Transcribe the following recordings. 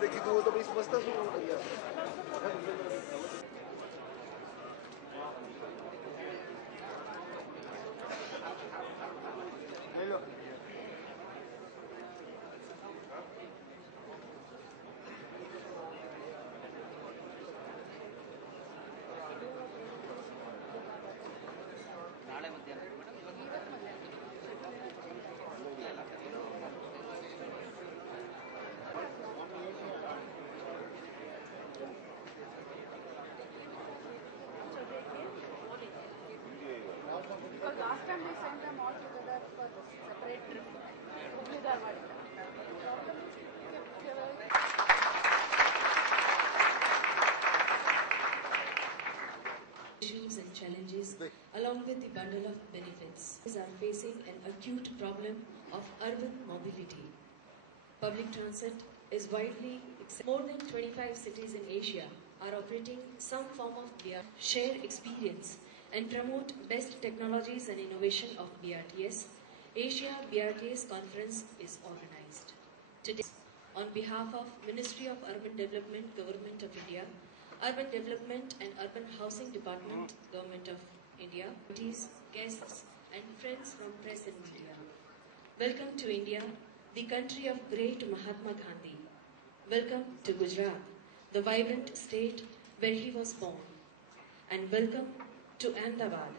देखी तो वो तो बड़ी समझता शुरू हो गया। Last time we sent them all together for separate trip. Issues and challenges along with the bundle of benefits are facing an acute problem of urban mobility. Public transit is widely accepted. More than 25 cities in Asia are operating some form of BRTS. Share experience and promote best technologies and innovation of BRTS. Asia BRTS Conference is organized. Today, on behalf of Ministry of Urban Development, Government of India, Urban Development and Urban Housing Department, Government of India, guests and friends from press and media. Welcome to India, the country of great Mahatma Gandhi. Welcome to Gujarat, the vibrant state where he was born. And welcome to Ahmedabad,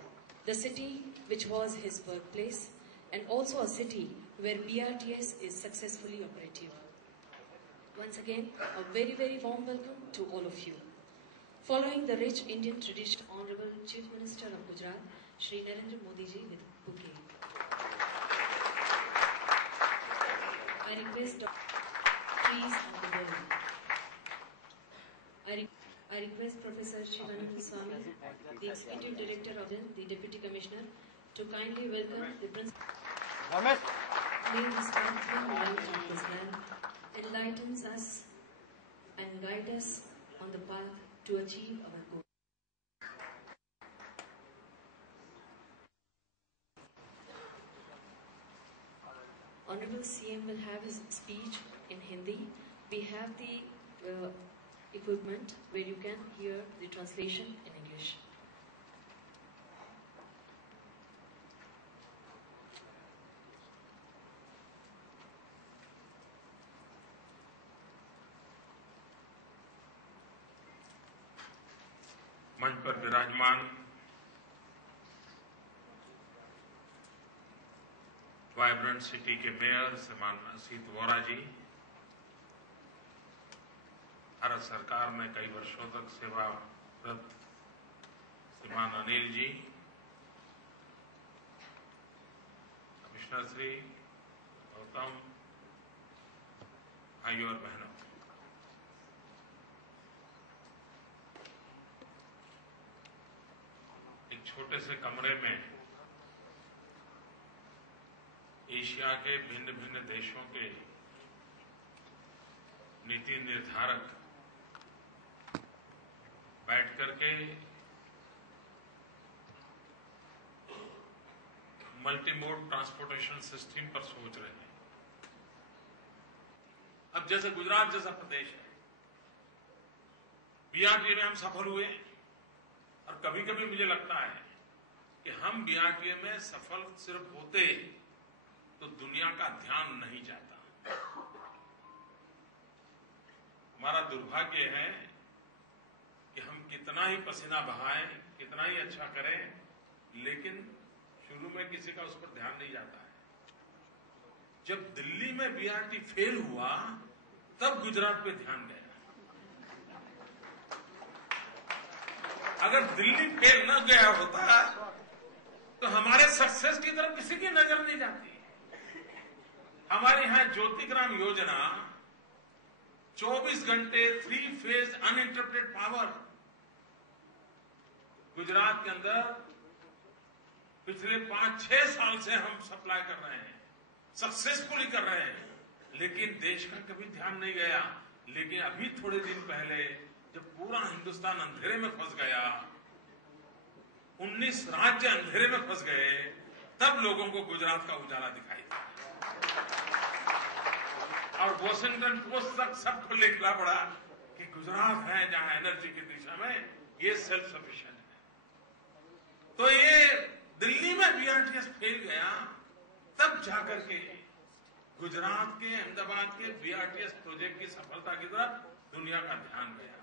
the city which was his birthplace and also a city where BRTS is successfully operative. Once again, a very, very warm welcome to all of you. Following the rich Indian tradition, Honorable Chief Minister of Gujarat, Shri Narendra Modi ji with bouquet. I request please on the wall. I request Professor Shivananda Swami, the Executive Director of the Deputy Commissioner, to kindly welcome the Principal. May the sparkling light of this lamp enlightens us and guide us on the path to achieve our goal. Honorable CM will have his speech in Hindi. We have the equipment where you can hear the translation in English. मंच पर विराजमान vibrant city के mayor श्रीमान असित वोरा जी, भारत सरकार में कई वर्षों तक सेवारत श्रीमान अनिल जी, कमिश्नर श्री गौतम, भाइयों और बहनों, एक छोटे से कमरे में एशिया के भिन्न भिन्न देशों के नीति निर्धारक बैठ करके मल्टीमोड ट्रांसपोर्टेशन सिस्टम पर सोच रहे हैं। अब जैसे गुजरात जैसा प्रदेश है, बीआरटीए में हम सफल हुए और कभी कभी मुझे लगता है कि हम बीआरटीए में सफल सिर्फ होते तो दुनिया का ध्यान नहीं जाता। हमारा दुर्भाग्य है कि हम कितना ही पसीना बहाएं, कितना ही अच्छा करें, लेकिन शुरू में किसी का उस पर ध्यान नहीं जाता है। जब दिल्ली में बीआरटी फेल हुआ तब गुजरात पे ध्यान गया। अगर दिल्ली फेल न गया होता तो हमारे सक्सेस की तरफ किसी की नजर नहीं जाती। हमारे यहां ज्योतिग्राम योजना 24 घंटे 3 फेज अनइंटरप्टेड पावर गुजरात के अंदर पिछले 5-6 साल से हम सप्लाई कर रहे हैं, सक्सेसफुली कर रहे हैं, लेकिन देश का कभी ध्यान नहीं गया। लेकिन अभी थोड़े दिन पहले जब पूरा हिंदुस्तान अंधेरे में फंस गया, 19 राज्य अंधेरे में फंस गए, तब लोगों को गुजरात का उजाला दिखाई दिया और वॉशिंगटन पोस्ट तक सबको लिखना पड़ा कि गुजरात है जहां एनर्जी की दिशा में ये सेल्फ सफिशिएंट है। तो ये दिल्ली में बीआरटीएस फेल गया, तब जाकर के गुजरात के अहमदाबाद के बीआरटीएस प्रोजेक्ट की सफलता की तरफ दुनिया का ध्यान गया।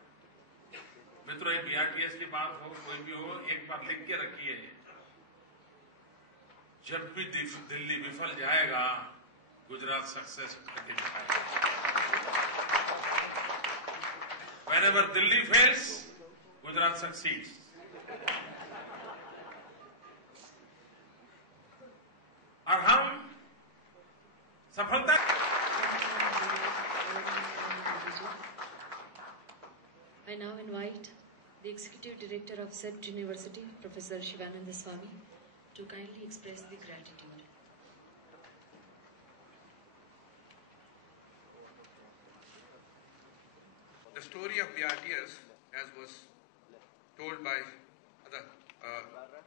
मित्रों, ये बीआरटीएस की बात हो, कोई भी हो, एक बार लिख के रखिए, जब भी दिल्ली विफल जाएगा, गुजरात सक्सेस करके दिखाएगा। Whenever Delhi fails, Gujarat succeeds. और हम सफलता I now invite the Executive Director of SET University, Professor Shivananda Swami, to kindly express the gratitude. The story of BRTS, as was told by other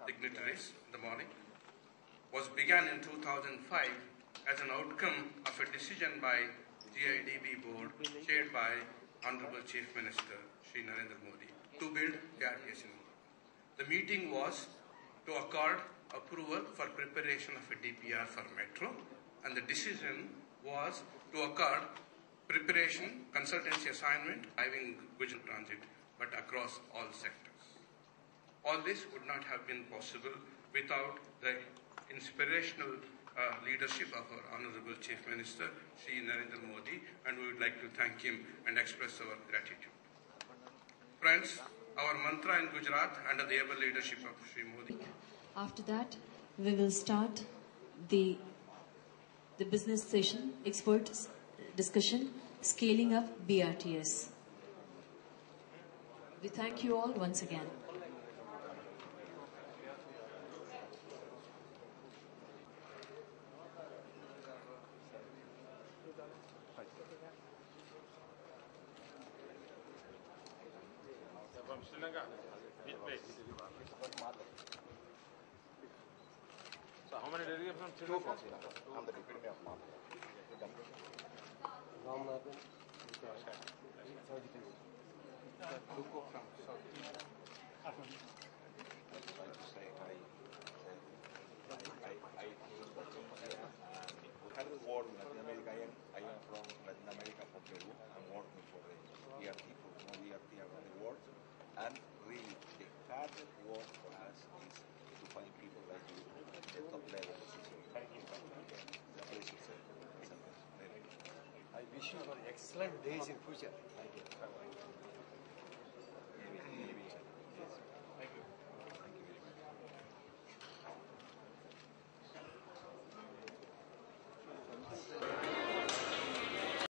dignitaries in the morning, began in 2005 as an outcome of a decision by GIDB board chaired by Honorable Chief Minister Shri Narendra Modi to build BRTS in India. The meeting was to accord approval for preparation of a DPR for metro, and the decision was to accord preparation, consultancy assignment, driving Gujarat Transit, but across all sectors. All this would not have been possible without the inspirational leadership of our Honorable Chief Minister, Shri Narendra Modi, and we would like to thank him and express our gratitude. Friends, our mantra in Gujarat under the able leadership of Shri Modi. After that, we will start the business session, experts discussion, scaling up BRTS. We thank you all once again. From Sri Lanka, each place. So how many delegates from Sri Lanka? I am from Latin America, from Peru. I'm working for the ERT, for no ERT around the world. And really, the hardest work for us is to find people like you at the top level position. Thank you. It's a pleasure, sir. I wish you excellent days in future. Thank you.